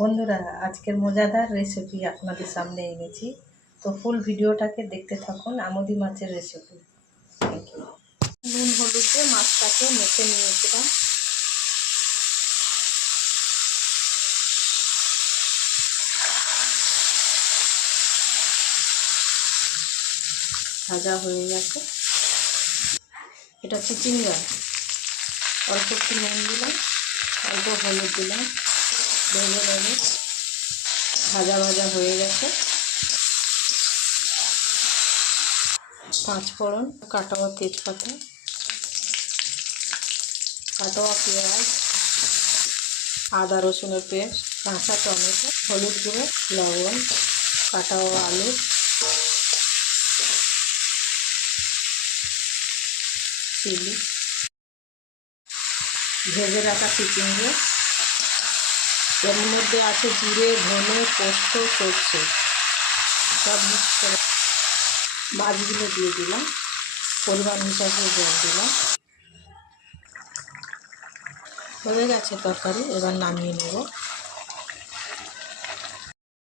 বন্ধুরা, আজকের মজাদার রেসিপি আপনাদের সামনে এনেছি। তো ফুল ভিডিওটাকে দেখতে থাকুন, আমদি মাছের রেসিপি নুন, হলুদ দিয়ে মাছটাকে মেখে নিয়েছিলাম। ভাজা হয়ে গেছে। এটা চিচিঙ্গা অল্প একটু নুন দিলাম, অল্প হলুদ দিলাম। ভেজে নেবে ভাজা ভাজা হয়ে গেছে। পাঁচ ফোড়ন কাটাওয়া তেজপাতা কাটাওয়া পেঁয়াজ, আদা রসুনের পেস্ট, কাঁচা টমেটো, হলুদ গুঁড়ো, লবণ কাটাওয়া আলু। চিলি। ভেজে রাখা চিচিঙ্গে। এর মধ্যে আছে জিরে, ধনে, পোস্ত, সর্ষে। সব মিক্স করে মাছগুলো দিয়ে দিলাম। পরিমাণ হিসাবে জল দিলাম। হয়ে গেছে তরকারি, এবার নামিয়ে নেব।